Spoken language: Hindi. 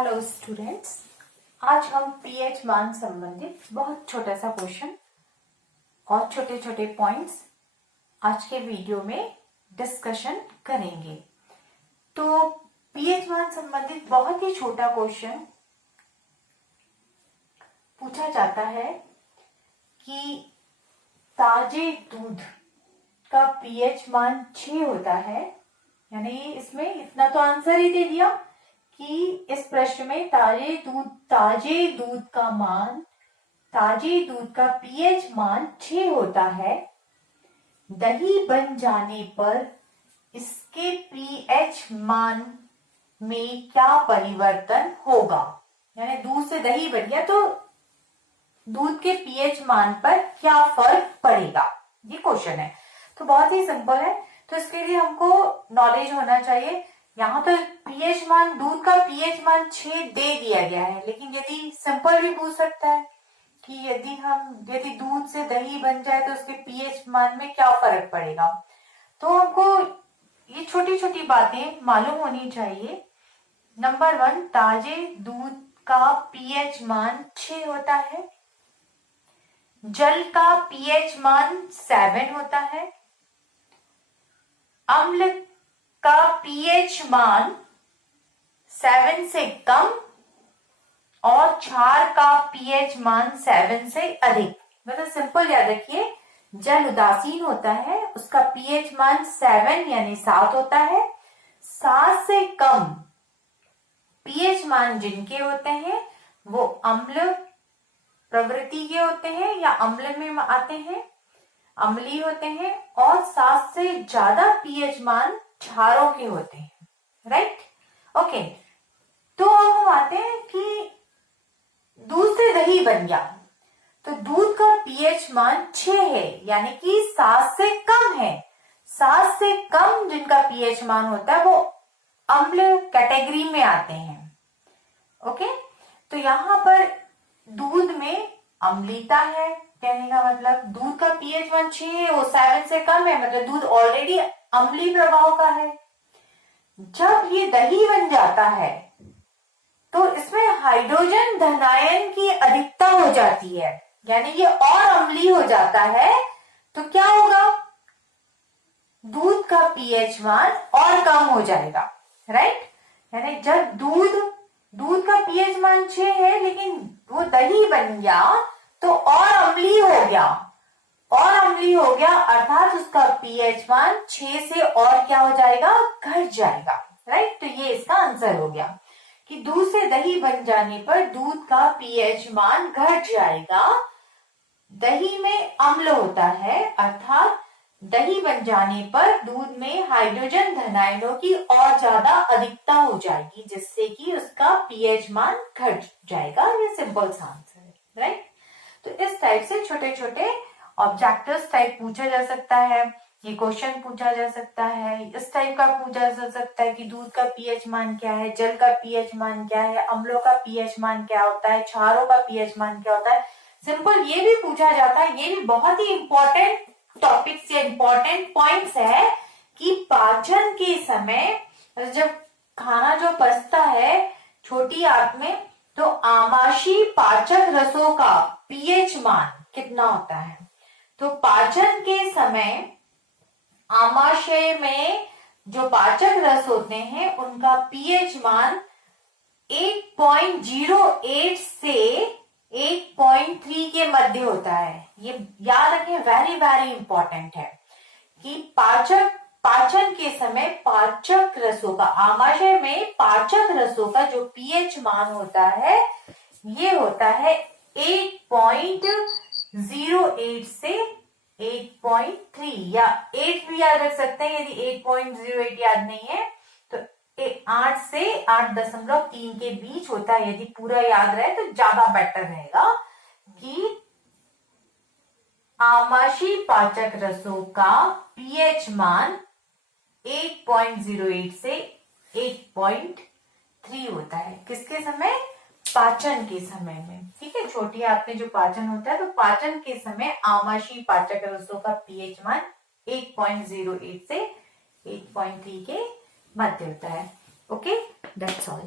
हेलो स्टूडेंट्स, आज हम पीएच मान संबंधित बहुत छोटा सा क्वेश्चन और छोटे छोटे पॉइंट्स आज के वीडियो में डिस्कशन करेंगे। तो पीएच मान संबंधित बहुत ही छोटा क्वेश्चन पूछा जाता है कि ताजे दूध का पीएच मान 6 होता है। यानी इसमें इतना तो आंसर ही दे दिया कि इस प्रश्न में ताजे दूध का पीएच मान 6 होता है। दही बन जाने पर इसके पीएच मान में क्या परिवर्तन होगा। यानी दूध से दही बन गया तो दूध के पीएच मान पर क्या फर्क पड़ेगा, ये क्वेश्चन है। तो बहुत ही सिंपल है। तो इसके लिए हमको नॉलेज होना चाहिए। यहाँ तो पीएच मान, दूध का पीएच मान 6 दे दिया गया है, लेकिन यदि सिंपल भी पूछ सकता है कि यदि दूध से दही बन जाए तो उसके पीएच मान में क्या फर्क पड़ेगा। तो हमको ये छोटी छोटी बातें मालूम होनी चाहिए। नंबर 1, ताजे दूध का पीएच मान 6 होता है। जल का पीएच मान 7 होता है। अम्ल का पीएच मान 7 से कम और क्षार का पीएच मान 7 से अधिक। मतलब सिंपल याद रखिए, जल उदासीन होता है, उसका पीएच मान 7 यानी 7 होता है। 7 से कम पीएच मान जिनके होते हैं वो अम्ल प्रवृत्ति के होते हैं या अम्ल में आते हैं, अम्लीय होते हैं। और 7 से ज्यादा पीएच मान क्षारों के होते हैं। Right, okay. तो अब हम आते हैं कि दूध से दही बन गया तो दूध का पीएच मान 6 है, यानी कि 7 से कम है। 7 से कम जिनका पीएच मान होता है वो अम्ल कैटेगरी में आते हैं। ओके, तो यहां पर दूध में अम्लीयता है, कहने का मतलब दूध का पीएच मान 6 है, वो 7 से कम है, मतलब दूध ऑलरेडी अम्लीय प्रभाव का है। जब ये दही बन जाता है तो इसमें हाइड्रोजन धनायन की अधिकता हो जाती है, यानी ये और अम्लीय हो जाता है। तो क्या होगा, दूध का पीएच मान और कम हो जाएगा। राइट, यानी जब दूध का पीएच मान 6 है लेकिन वो दही बन गया तो और अम्लीय हो गया, अर्थात उसका पीएच मान 6 से और क्या हो जाएगा, घट जाएगा। राइट, तो ये इसका आंसर हो गया कि दूध से दही बन जाने पर दूध का पीएच मान घट जाएगा। दही में अम्ल होता है, अर्थात दही बन जाने पर दूध में हाइड्रोजन धनायनों की और ज्यादा अधिकता हो जाएगी, जिससे कि उसका पीएच मान घट जाएगा। ये सिंपल सा आंसर है। राइट, तो इस टाइप से छोटे छोटे ऑब्जेक्टिव्स टाइप पूछा जा सकता है। ये क्वेश्चन पूछा जा सकता है, इस टाइप का पूछा जा सकता है कि दूध का पीएच मान क्या है, जल का पीएच मान क्या है, अम्लों का पीएच मान क्या होता है, क्षारों का पीएच मान क्या होता है। सिंपल ये भी पूछा जाता है। ये भी बहुत ही इंपॉर्टेंट टॉपिक्स या इंपॉर्टेंट पॉइंट्स है कि पाचन के समय जब खाना जो पचता है छोटी आंत में, तो आमाशयी पाचक रसों का पीएच मान कितना होता है। तो पाचन के समय आमाशय में जो पाचक रस होते हैं उनका पीएच मान 8.08 से 8.3 के मध्य होता है। ये याद रखें, वेरी वेरी इंपॉर्टेंट है कि पाचन के समय पाचक रसों का, आमाशय में पाचक रसों का जो पीएच मान होता है ये होता है 8.08 से 8.3 या 8 भी याद रख सकते हैं यदि 8.08 याद नहीं है तो 8 से 8.3 के बीच होता है। यदि पूरा याद रहे तो ज्यादा बेटर रहेगा कि आमाशयी पाचक रसों का पीएच मान 8.08 से 8.3 होता है। किसके समय, पाचन के समय में। ठीक है, छोटी आंत में जो पाचन होता है तो पाचन के समय आमाशयी पाचक रसों का पीएच मान 8.08 से 8.3 के मध्य होता है। Okay, that's all.